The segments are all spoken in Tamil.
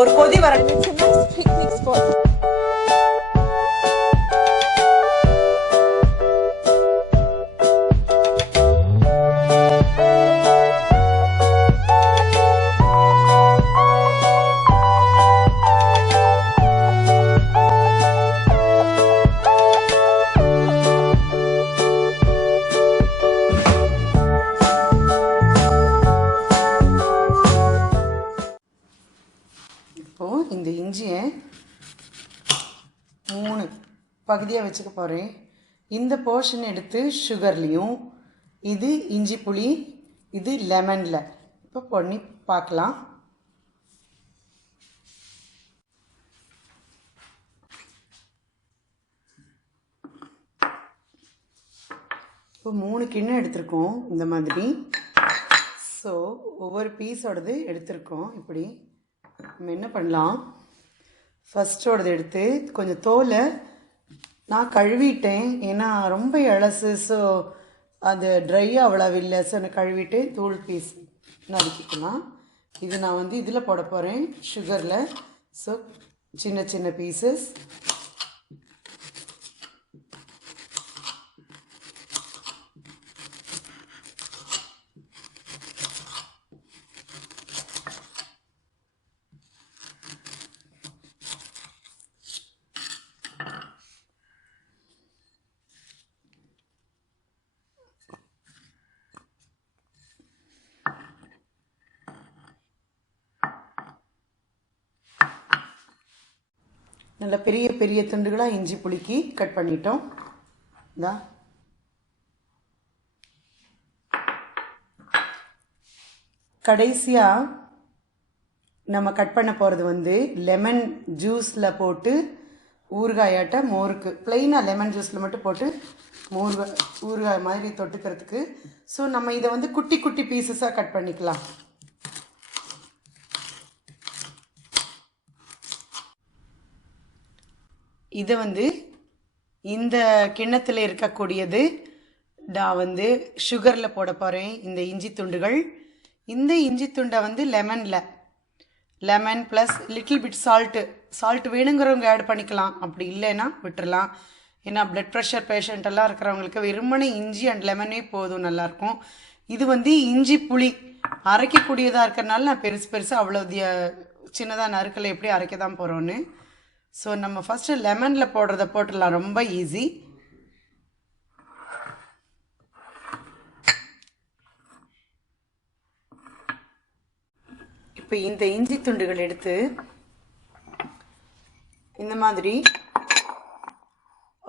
ஒரு கொதி வர பிக்னிக் ஸ்பாட். இந்த இஞ்சியை 3 பகுதியாக வச்சுக்க போகிறேன். இந்த போர்ஷன் எடுத்து சுகர்லேயும், இது இஞ்சி புளி, இது லெமனில் இப்போ பண்ணி பார்க்கலாம். இப்போ 3 கிண்ணம் எடுத்திருக்கோம் இந்த மாதிரி. ஸோ ஒவ்வொரு பீஸோடது எடுத்திருக்கோம். இப்படி நம்ம என்ன பண்ணலாம், ஃபஸ்ட்டோடது எடுத்து கொஞ்சம் தோலை நான் கழுவிட்டேன், ஏன்னா ரொம்ப இழசு. ஸோ அது ட்ரையாக அவ்வளவு இல்லை. ஸோ நான் கழுவிட்டு தூள் பீஸ் நறுக்கிக்கலாம். இது நான் வந்து இதில் போட போகிறேன் சுகரில். ஸோ சின்ன சின்ன பீசஸ். நல்ல பெரிய பெரிய துண்டுகளாக இஞ்சி புளிக்கு கட் பண்ணிட்டோம். கடைசியாக நம்ம கட் பண்ண போகிறது வந்து லெமன் ஜூஸில் போட்டு ஊறுகாயாட்ட மோருக்கு பிளெயினாக லெமன் ஜூஸில் மட்டும் போட்டு ஊறுகாய் மாதிரி தொட்டுக்கிறதுக்கு. ஸோ நம்ம இதை வந்து குட்டி குட்டி பீசஸாக கட் பண்ணிக்கலாம். இதை வந்து இந்த கிண்ணத்தில் இருக்கக்கூடியது நான் வந்து சுகரில் போட போகிறேன். இந்த இஞ்சி துண்டுகள், இந்த இஞ்சி துண்டை வந்து lemon plus little bit salt வேணுங்கிறவங்க ஆட் பண்ணிக்கலாம், அப்படி இல்லைன்னா விட்டுடலாம். ஏன்னா பிளட் ப்ரெஷர் பேஷண்ட்டெல்லாம் இருக்கிறவங்களுக்கு வெறுமனே இஞ்சி அண்ட் லெமனே போதும், நல்லாயிருக்கும். இது வந்து இஞ்சி புளி அரைக்கக்கூடியதாக இருக்கிறனால நான் பெருசாக அவ்வளோ சின்னதாக நறுக்கலை, எப்படி அரைக்க தான் போகிறோன்னு. ஸோ நம்ம ஃபஸ்ட்டு லெமனில் போடுறத போட்டுடலாம், ரொம்ப ஈஸி. இப்போ இந்த இஞ்சி துண்டுகள் எடுத்து இந்த மாதிரி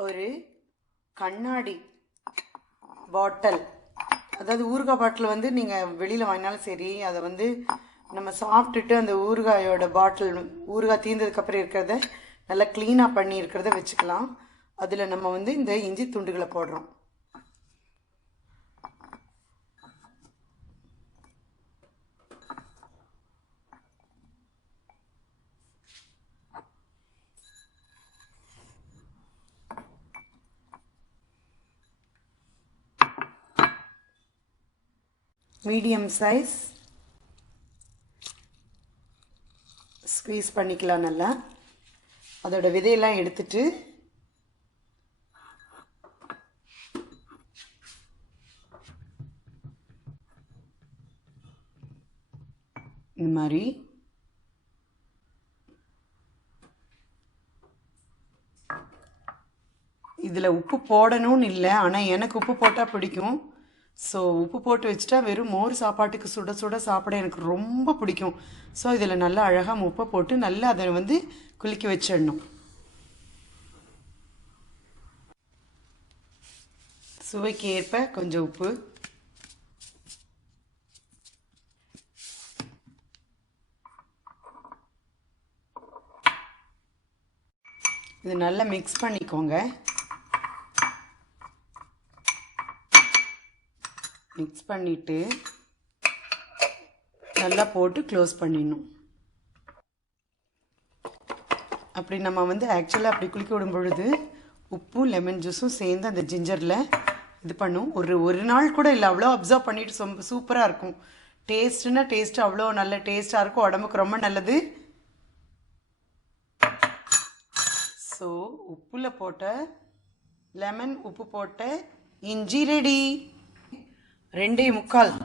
ஒரு கண்ணாடி பாட்டில், அதாவது ஊறுகாய் பாட்டில் வந்து நீங்கள் வெளியில் வாங்கினாலும் சரி, அதை வந்து நம்ம சாப்பிட்டுட்டு அந்த ஊறுகாயோட பாட்டில் ஊறுகாய் தீர்ந்ததுக்கப்புறம் இருக்கிறத நல்லா க்ளீனாக பண்ணி இருக்கிறத வச்சுக்கலாம். அதில் நம்ம வந்து இந்த இஞ்சி துண்டுகளை போடுறோம். மீடியம் சைஸ் ஸ்க்வீஸ் பண்ணிக்கலாம் நல்லா. அதோட விதையெல்லாம் எடுத்துட்டு இந்த மாதிரி இதில் உப்பு போடணும்னு இல்லை, ஆனால் எனக்கு உப்பு போட்டால் பிடிக்கும். ஸோ உப்பு போட்டு வச்சுட்டா வெறும் மோர் சாப்பாட்டுக்கு சுட சுட சாப்பிட எனக்கு ரொம்ப பிடிக்கும். ஸோ இதில் நல்லா அழகாக உப்பை போட்டு நல்லா அதை வந்து குலுக்கி வச்சிடணும். சுவைக்கு ஏற்ப கொஞ்சம் உப்பு, இது நல்லா மிக்ஸ் பண்ணிக்கோங்க. மிக்ஸ் பண்ணிவிட்டு நல்லா போட்டு க்ளோஸ் பண்ணிடணும். அப்படி நம்ம வந்து ஆக்சுவலாக அப்படி குளிக்க விடும் பொழுது உப்பும் லெமன் ஜூஸும் சேர்ந்து அந்த ஜிஞ்சரில் இது பண்ணும். ஒரு நாள் கூட இல்லை, அவ்வளோ அப்சர்வ் பண்ணிவிட்டு சூப்பராக இருக்கும். டேஸ்ட்டுன்னா டேஸ்ட்டு அவ்வளோ நல்ல டேஸ்ட்டாக இருக்கும், உடம்புக்கு ரொம்ப நல்லது. ஸோ உப்பில் போட்ட லெமன் உப்பு போட்ட இஞ்சி ரெடி. 2.25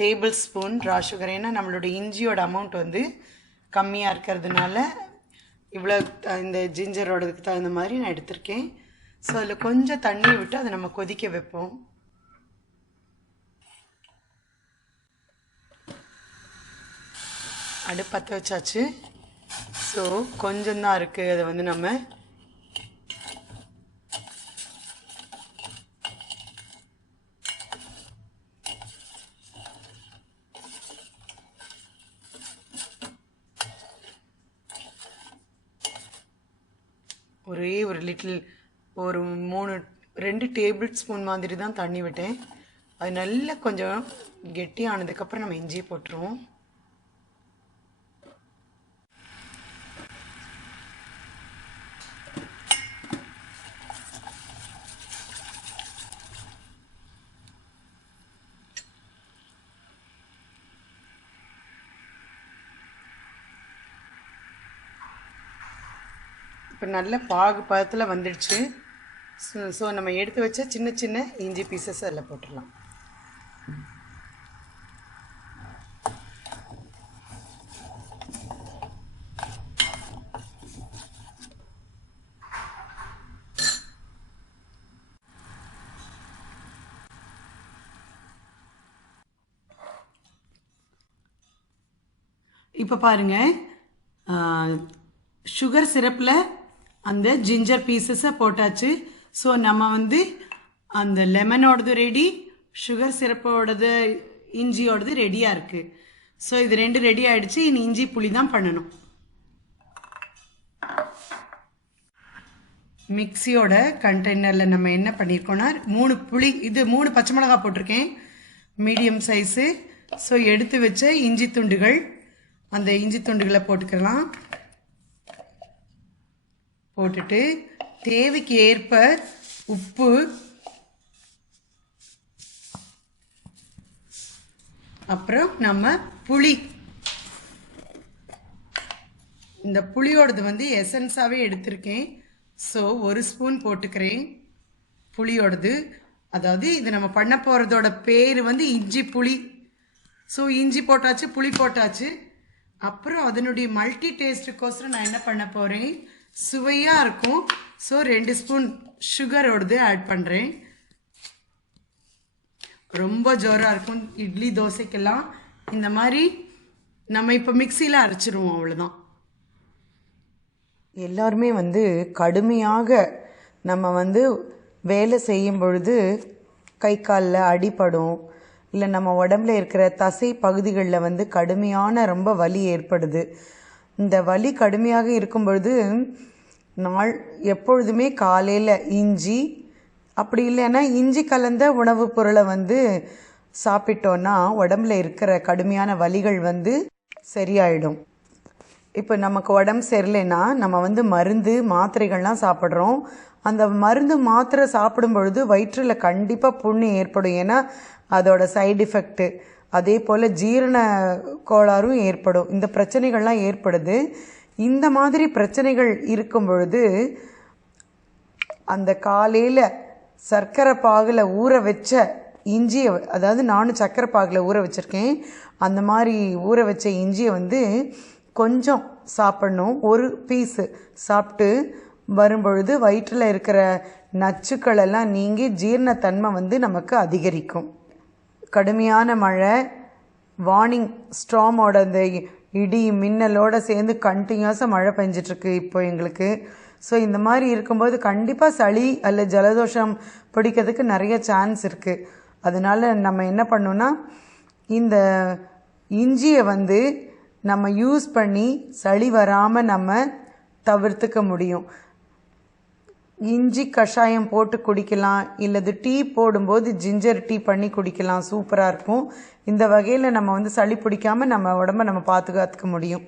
டேபிள் ஸ்பூன் ரா சுகர். ஏன்னா நம்மளோட இஞ்சியோட அமௌண்ட் வந்து கம்மியாக இருக்கிறதுனால இவ்வளோ இந்த ஜிஞ்சரோடதுக்கு தகுந்த மாதிரி நான் எடுத்திருக்கேன். ஸோ அதில் கொஞ்சம் தண்ணி விட்டு அதை நம்ம கொதிக்க வைப்போம். அடுப்பு பற்ற வச்சாச்சு. ஸோ கொஞ்சம்தான் இருக்குது. அதை வந்து நம்ம ஒரே ஒரு லிட்டில் ஒரு 2 டேபிள் ஸ்பூன் மாதிரி தான் தண்ணி விட்டேன். அது நல்லா கொஞ்சம் கெட்டியானதுக்கப்புறம் நம்ம இஞ்சியை போட்டுருவோம். இப்போ நல்ல பாகு பதத்தில் வந்துடுச்சு. ஸோ நம்ம எடுத்து வச்ச சின்ன சின்ன இஞ்சி பீசஸ் அதில் போட்டுடலாம். இப்போ பாருங்கள், சுகர் சிரப்பில் அந்த ஜிஞ்சர் பீசஸை போட்டாச்சு. ஸோ நம்ம வந்து அந்த லெமனோடது ரெடி, சுகர் சிரப்போடது இஞ்சியோடது ரெடியாக இருக்குது. ஸோ இது 2 ரெடி ஆகிடுச்சு. இனி இஞ்சி புளி தான் பண்ணணும். மிக்சியோட கண்டெய்னரில் நம்ம என்ன பண்ணியிருக்கோன்னா 3 பச்சை மிளகா போட்டிருக்கேன், மீடியம் சைஸு. ஸோ எடுத்து வச்ச இஞ்சி துண்டுகள், அந்த இஞ்சி துண்டுகளை போட்டுக்கலாம். போட்டுட்டு தேவைக்கு ஏற்ப உப்பு, அப்புறம் நம்ம புளி. இந்த புளியோடது வந்து எசன்ஸாகவே எடுத்திருக்கேன். ஸோ 1 ஸ்பூன் போட்டுக்கிறேன் புளியோடது. அதாவது இது நம்ம பண்ண போகிறதோட பேர் வந்து இஞ்சி புளி. ஸோ இஞ்சி போட்டாச்சு, புளி போட்டாச்சு. அப்புறம் அதனுடைய மல்டி டேஸ்ட்டுக்கோசரம் நான் என்ன பண்ண போகிறேன், சுவையாக இருக்கும். ஸோ 2 ஸ்பூன் சுகரோடது ஆட் பண்ணுறேன். ரொம்ப ஜோராக இருக்கும். இட்லி தோசைக்கெல்லாம் இந்த மாதிரி நம்ம இப்போ மிக்சியில் அரைச்சிருவோம், அவ்வளோதான். எல்லாருமே வந்து கடுமையாக நம்ம வந்து வேலை செய்யும் பொழுது கை காலில் அடிபடும், இல்லை நம்ம உடம்புல இருக்கிற தசை பகுதிகளில் வந்து கடுமையான ரொம்ப வலி ஏற்படுது. இந்த வலி கடுமையாக இருக்கும் பொழுது எப்பொழுதுமே காலையில் இஞ்சி, அப்படி இல்லைன்னா இஞ்சி கலந்த உணவுப் பொருளை வந்து சாப்பிட்டோன்னா உடம்புல இருக்கிற கடுமையான வலிகள் வந்து சரியாயிடும். இப்போ நமக்கு உடம்பு சரியில்லைன்னா நம்ம வந்து மருந்து மாத்திரைகள்லாம் சாப்பிட்றோம். அந்த மருந்து மாத்திரை சாப்பிடும் பொழுது வயிற்றில் கண்டிப்பாக புண்ணு ஏற்படும். ஏன்னா அதோட சைடு எஃபெக்ட்டு. அதே போல் ஜீரண கோளாறும் ஏற்படும். இந்த பிரச்சனைகள்லாம் ஏற்படுது. இந்த மாதிரி பிரச்சனைகள் இருக்கும் பொழுது அந்த காலையில் சர்க்கரை பாகில் ஊற வச்ச இஞ்சியை, அதாவது நானும் சர்க்கரை பாகில் ஊற வச்சுருக்கேன், அந்த மாதிரி ஊற வச்ச இஞ்சியை வந்து கொஞ்சம் சாப்பிட்ணும். 1 பீஸு சாப்பிட்டு வரும்பொழுது வயிற்றில் இருக்கிற நச்சுக்கள் எல்லாம் நீங்கி ஜீரணத்தன்மை வந்து நமக்கு அதிகரிக்கும். கடுமையான மழை, வார்னிங் ஸ்டார்மோட அந்த இடி மின்னலோடு சேர்ந்து கண்டினியூஸாக மழை பெஞ்சிட்ருக்கு இப்போ எங்களுக்கு. ஸோ இந்த மாதிரி இருக்கும்போது கண்டிப்பாக சளி அல்ல ஜலதோஷம் பிடிக்கிறதுக்கு நிறைய சான்ஸ் இருக்குது. அதனால் நம்ம என்ன பண்ணோன்னா, இந்த இஞ்சியை வந்து நம்ம யூஸ் பண்ணி சளி வராமல் நம்ம தவிர்த்துக்க முடியும். இஞ்சி கஷாயம் போட்டு குடிக்கலாம், இல்லது டீ போடும்போது ஜிஞ்சர் டீ பண்ணி குடிக்கலாம், சூப்பராக இருக்கும். இந்த வகையில் நம்ம வந்து சளி பிடிக்காமல் நம்ம உடம்பை நம்ம பாதுகாத்துக்க முடியும்.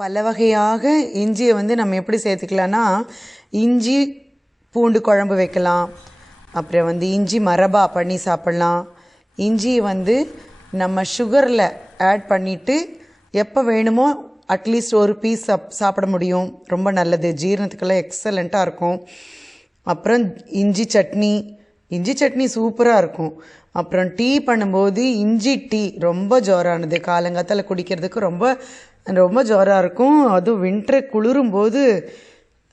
பல வகையாக இஞ்சியை வந்து நம்ம எப்படி சேர்த்துக்கலான்னா, இஞ்சி பூண்டு குழம்பு வைக்கலாம், அப்புறம் வந்து இஞ்சி மரபா பண்ணி சாப்பிட்லாம். இஞ்சியை வந்து நம்ம சுகரில் ஆட் பண்ணிவிட்டு எப்போ வேணுமோ அட்லீஸ்ட் ஒரு பீஸ் சாப்பிட முடியும். ரொம்ப நல்லது, ஜீரணத்துக்கெல்லாம் எக்ஸலண்ட்டாக இருக்கும். அப்புறம் இஞ்சி சட்னி சூப்பராக இருக்கும். அப்புறம் டீ பண்ணும்போது இஞ்சி டீ ரொம்ப ஜோரானது, காலங்காத்தால் குடிக்கிறதுக்கு ரொம்ப ரொம்ப ஜோராக இருக்கும். அதுவும் வின்டர் குளிரும்போது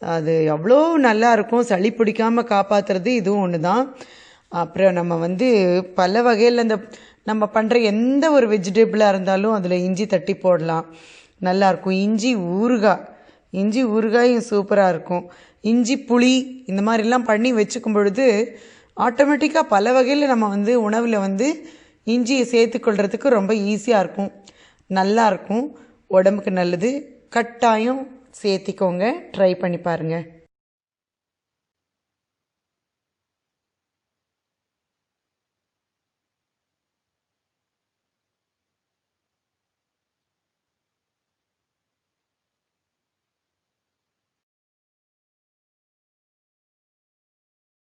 அது எவ்வளோ நல்லா இருக்கும். சளி பிடிக்காமல் காப்பாற்றுறது இதுவும் ஒன்று தான். அப்புறம் நம்ம பல வகையில் நம்ம பண்ணுற எந்த ஒரு வெஜிடபிளாக இருந்தாலும் அதில் இஞ்சி தட்டி போடலாம், நல்லாயிருக்கும். இஞ்சி ஊறுகாயும் சூப்பராக இருக்கும். இஞ்சி புளி இந்த மாதிரிலாம் பண்ணி வச்சுக்கும் பொழுது ஆட்டோமேட்டிக்காக பல வகையில் நம்ம உணவில் இஞ்சியை சேர்த்துக்கொள்கிறதுக்கு ரொம்ப ஈஸியாக இருக்கும், நல்லாயிருக்கும், உடம்புக்கு நல்லது. கட்டாயம் சேர்த்திக்கோங்க, ட்ரை பண்ணி பாருங்கள்.